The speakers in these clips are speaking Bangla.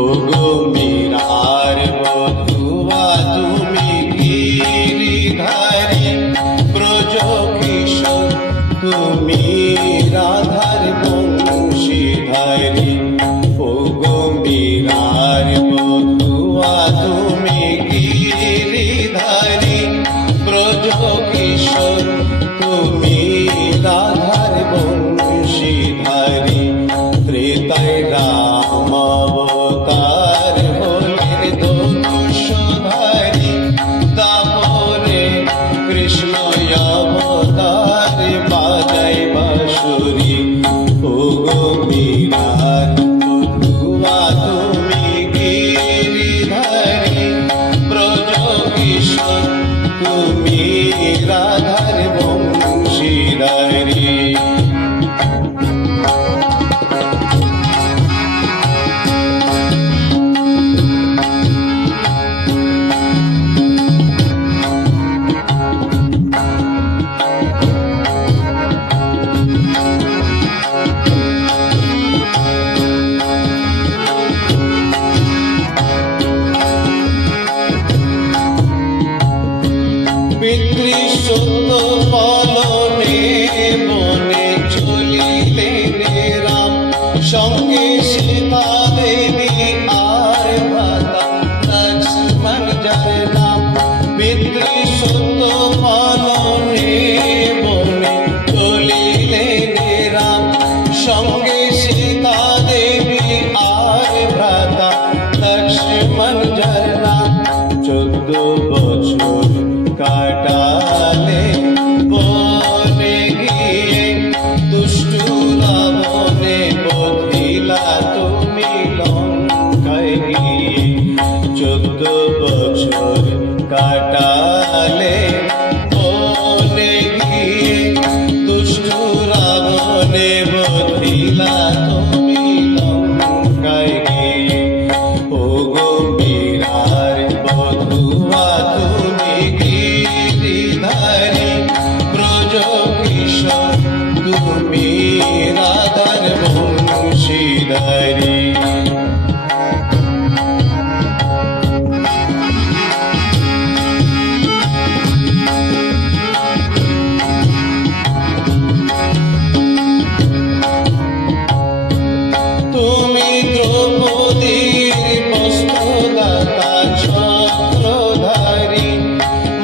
ওগো মীরার বধূয়া তুমি গিরিধারী ব্রজ কিশোর তুমি রাধার বংশীধারী। ওগো মীরার বধূয়া তুমি গিরিধারী ব্রজ কিশোর তুমি রাধার বংশীধারী। ত্রেতায় রাম অবতার হলেন ধনুষধারী, দাপরে কৃষ্ণ অবতার বাজায় বাঁশুরি। ওগো মীরার বধূয়া তুমি গিরিধারী ব্রজ কিশোর তুমি রাধার বংশীধারী। পিতৃসত্য পালনে বনে চলিলেন রাম, সঙ্গে সীতা দেবী আর ভ্রাতা লক্ষ্মণ যার নাম। পিতৃসত্য পালনে বনে চলিলেন রাম, সঙ্গে সীতা দেবী আর ভ্রাতা লক্ষ্মণ যার নাম। 14 বছর কাটালে বনে গিয়ে দুষ্টু রাবণে বধিলা তুমি লঙ্কায় গিয়ে। 14 বছর কাটালে বনে গিয়ে দুষ্টু রাবণে বধিলা তুমি লঙ্কায় গিয়ে। ওগো মীরার বধূয়া তুমি গিরিধারী ব্রজ কিশোর তুমি রাধার বংশীধারী। তুমি দ্রৌপদীর বস্ত্রদাতা চক্রধারী,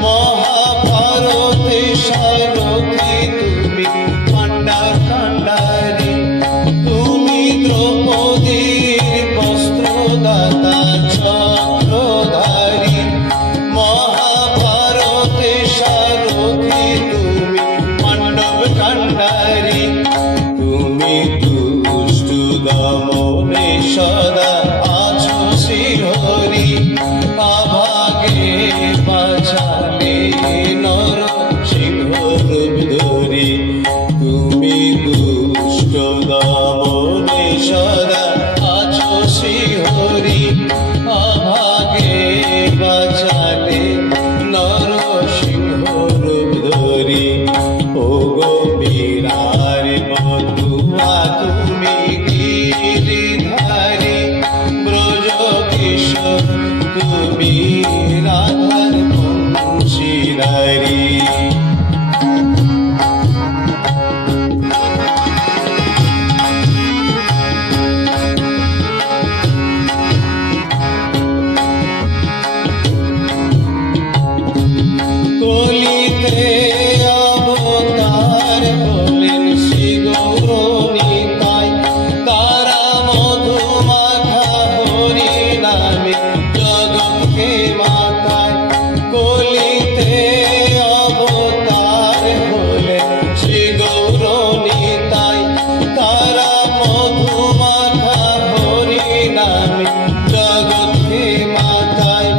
মহাভারতে সারথী তুমি পাণ্ডার কাণ্ডারী। তুমি দ্রৌপদীর বস্ত্রদাতা চক্রধারী, মহাভারতে সারথী তুমি পাণ্ডব কাণ্ডারী। তুমি দুষ্টু দমনে সদা আছো শ্রীহরি, আভাগে বাঁচালে নর সিংহ রূপ ধরি। তুমি দুষ্ট দমনে সদা আছো শ্রীহরি, আভাগে বাঁচালে নর সিংহ রূপ ধরি। ওগো মীরার বধূয়া তুমি গিরিধারী ব্রজ কিশোর তুমি রাধার বংশীধারী। কলিতে অবতার হলেন শ্রী গৌরনিতাই, তারা মধুমাখা হরি নামে জগৎকে মাতায়। কলিতে অবতার হলেন শ্রী গৌরনিতাই, তারা মধুমাখা হরি নামে জগৎকে মাতায়।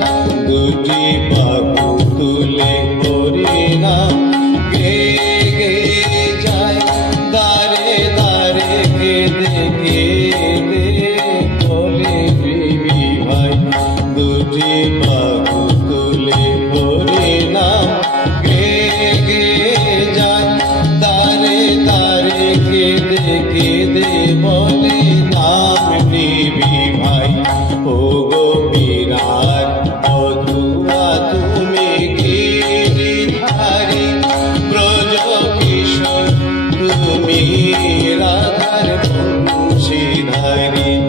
দুটি বাহু তুলে হরি নাম গে গে যায়, দারে দারে কেঁদে কেঁদে বলে বিবি ভাই। দুটি বাহু তুলে হরি নাম গে গে যায়, দারে দারে কেঁদে কেঁদে বলে নাম নিবি ভাই। তুমি রাধার বংশীধারী।